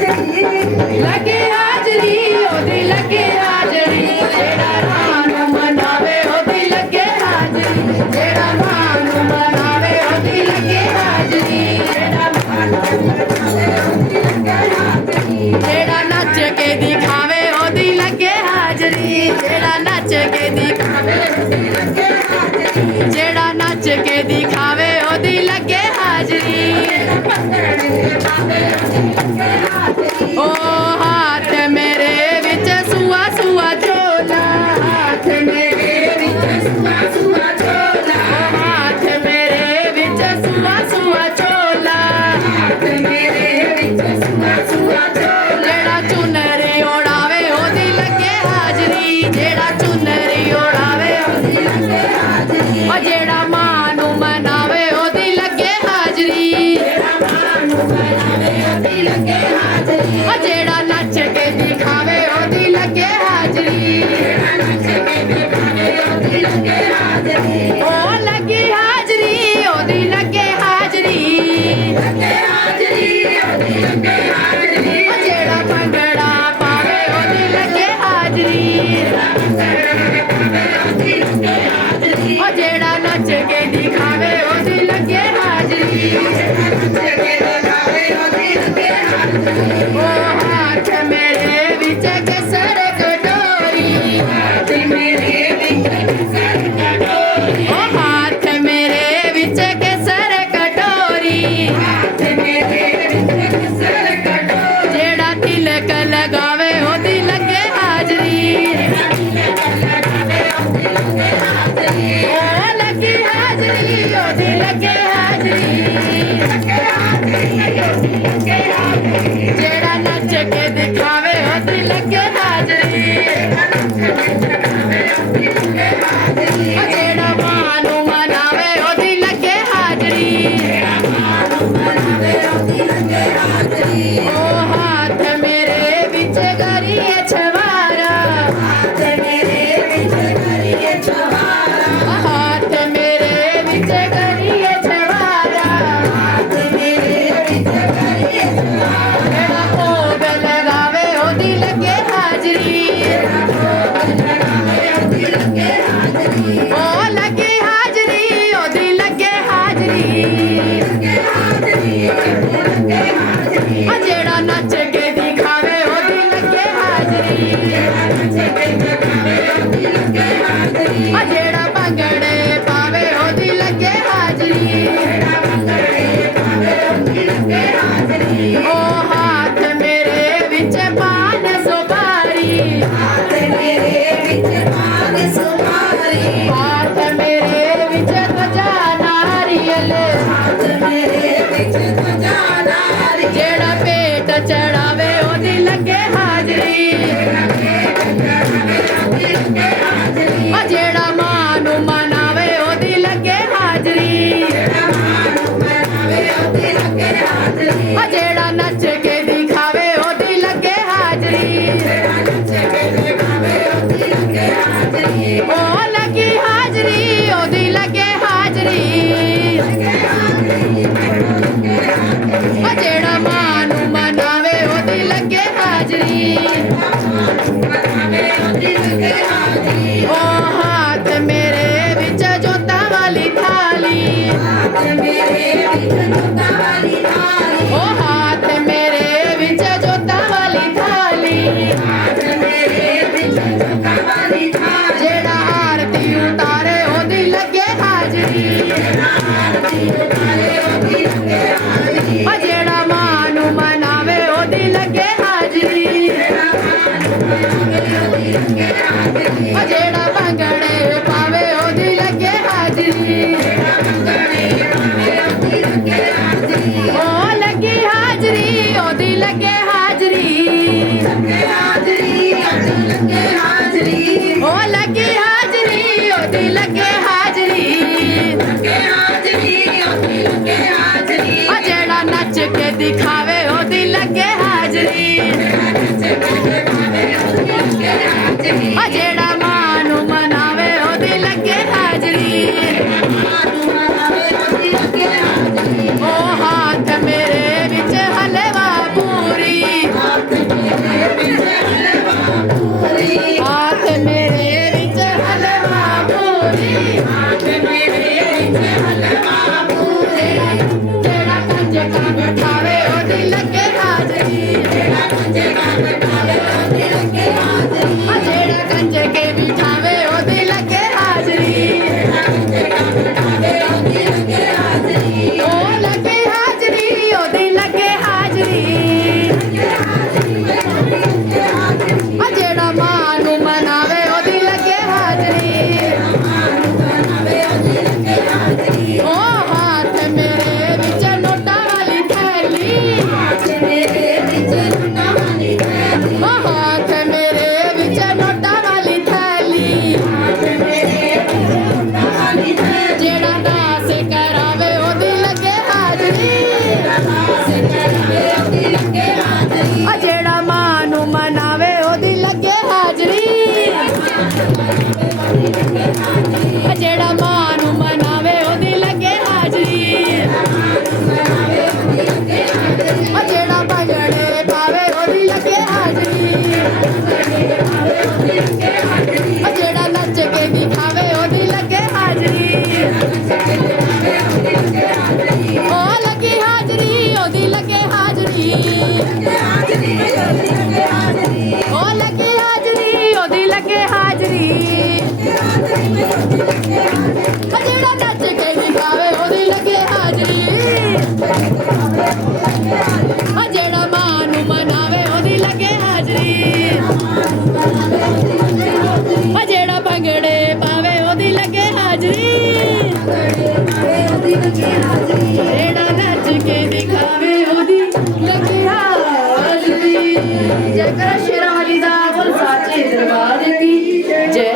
लगे हाजरी ओदी लगे हाजरी जेड़ा मां नूं मनावे ओदी लगे हाजरी जेड़ा मां नूं मनावे ओदी लगे हाजरी जेड़ा मां नूं मनावे ओदी लगे हाजरी जेड़ा नच के दिखावे ओदी लगे हाजरी जेड़ा नच के दिखावे ओदी लगे हाजरी जेड़ा नच के दिखावे ओदी लगे हाजरी ओ हाथ मेरे विच सुआ सुआ झोला हाथ मेरे विच सुआ सुआ झोला हाथ मेरे विच सुआ सुआ झोला हाथ मेरे विच सुआ सुआ झोला जेड़ा चुनरी ओढ़ावे ओदी लगे हाजरी जेड़ा चुनरी ओढ़ावे ओदी लगे हाजरी ओ जेड़ा मां नूं मनावे ओदी लगे हाजरी जेड़ा मां नूं मनावे ओदी लगे हाजरी ओ जेड़ा नच के दिखावे ओदी लगे हाजरी जेड़ा नच के दिखावे ओदी लगे हाजरी ओ लगी हाजरी ओदी लगे हाजरी लगे हाजरी ओदी लगे हाजरी ओ जेड़ा भंगड़ा पावे ओदी लगे हाजरी ओ जेड़ा नच के दिखावे ओदी लगे हाजरी ओ हाथ मेरे विच केसर कटोरी हाथ मेरे विच केसर कटोरी ओ हाथ मेरे विच केसर कटोरी हाथ मेरे विच केसर कटोरी जेड़ा तिलक लगावे ओदी लगे हाजरी ओ लगी हाजरी ओदी लगे हाजरी जेड़ा नच के दिखावे ओदी लगे हाजरी ओ जेड़ा मां नूं मनावे ओदी लगे हाजरी ओ हाथ मेरे विच गरिए छवारा हाथ मेरे विच गरिए छवारा हाथ मेरे विच गरिए छवारा हाथ मेरे विच गरिए छवारा जेड़ा भोग लगावे ओदी लगे हाजरी ओ लगे हाजरी ओदी लगे हाजरी ओ जेड़ा नच के दिखावे ओदी लगे हाजरी ओ जेड़ा भंगड़े पावे ओदी लगे हाजरी ओ हाथ मेरे विच पान सुपारी हाथ मेरे विच पान सुपारी हाथ मेरे विच ध्वजा नारियल हाथ मेरे विच ध्वजा नारियल जेड़ा पेट चढ़ावे ओदी लगे हाजरी ओ जेड़ा मां नूं मनावे ओदी लगे हाजरी ओ जेड़ा नच के दिखावे ओदी लगे हाजरी ओ लगी हाजरी ओदी लगे हाजरी ओ जेड़ा मां नूं मनावे ओदी लगे हाजरी ओ हाथ मेरे विच जोतां वाली थाली हाथ मेरे विच जोतां वाली थाली ओ हाथ मेरे विच जोतां वाली थाली हाथ मेरे विच जोतां वाली थाली जेड़ा आरती उतारे ओदी लगे हाजरी आरती उतारे ओदी लगे हाजरी ओ जेड़ा मां नूं मनावे ओदी लगे हाजरी ओ जेड़ा भंगड़े पावे ओदी लगे हाजरी ओ लगी हाजरी ओदी लगे हाजरी ओ लगी हाजरी ओदी लगे हाजरी ओ जेड़ा नच के दिखावे ओदी लगे हाजरी ओ जेड़ा मां नूं मनावे ओदी लगे हाजरी ओ हाथ मेरे विच हलवा पूरी ਜਿਹੜਾ ਕੰਜੇ ਕੇ ਬਿਠਾਵੇ ਉਹਦੀ ਲੱਗੇ ਹਾਜ਼ਰੀ ਉਹ ਲੱਗੇ ਹਾਜ਼ਰੀ ਉਹਦੀ ਲੱਗੇ ਹਾਜ਼ਰੀ ਜਿਹੜਾ ਮਾਂ ਨੂੰ ਮਨਾਵੇ ਉਹਦੀ ਲੱਗੇ ਹਾਜ਼ਰੀ ਉਹ ਹੱਥ ਮੇਰੇ ਵਿੱਚ ਨੋਟਾਂ ਵਾਲੀ ਥੈਲੀ ਉਹ ਹੱਥ ਮੇਰੇ ਵਿੱਚ ਨੋਟਾਂ ਵਾਲੀ ਥੈਲੀ ਜਿਹੜਾ ਦਾਸ ਕਰਾਵੇ ਉਹਦੀ ਲੱਗੇ ਹਾਜ਼ਰੀ ਜਿਹੜਾ ਮਾਂ ਨੂੰ ਮਨਾਵੇ ਉਹਦੀ ਲੱਗੇ ਹਾਜ਼ਰੀ ਜਿਹੜਾ ਮਾਂ ਨੂੰ ਮਨਾਵੇ ਉਹਦੀ ਲੱਗੇ ਹਾਜ਼ਰੀ ਜਿਹੜਾ ਭੰਗੜੇ ਪਾਵੇ ਉਹਦੀ ਲੱਗੇ ਹਾਜ਼ਰੀ ਜਿਹੜਾ ਨੱਚ ਕੇ ਦਿਖਾਵੇ ਉਹਦੀ ਲੱਗੇ ਹਾਜ਼ਰੀ ਉਹ ਲੱਗੀ ਹਾਜ਼ਰੀ ਉਹਦੀ ਲੱਗੇ ਹਾਜ਼ਰੀ ਉਹ ਲੱਗੀ ਹਾਜ਼ਰੀ ਉਹਦੀ ਲੱਗੇ ਹਾਜ਼ਰੀ ਜਿਹੜਾ ਨੱਚ ਕੇ ਦਿਖਾਵੇ ਉਹਦੀ ਲੱਗੇ ਹਾਜ਼ਰੀ ਜਿਹੜਾ ਮਾਂ ਨੂੰ ਮਨਾਵੇ ਉਹਦੀ ਲੱਗੇ ਹਾਜ਼ਰੀ ਜਿਹੜਾ ਭੰਗੜੇ ਪਾਵੇ ਉਹਦੀ ਲੱਗੇ ਹਾਜ਼ਰੀ ਜਿਹੜਾ ਨੱਚ ਕੇ ਦਿਖਾਵੇ ਉਹਦੀ ਲੱਗੇ ਹਾਜ਼ਰੀ ਜੈ ਕਰ ਸ਼ੇਰਾਂ ਵਾਲੀ ਦਾ ਬੋਲ ਸਾਚੇ ਦਰਬਾਰ ਕੀ ਜੈ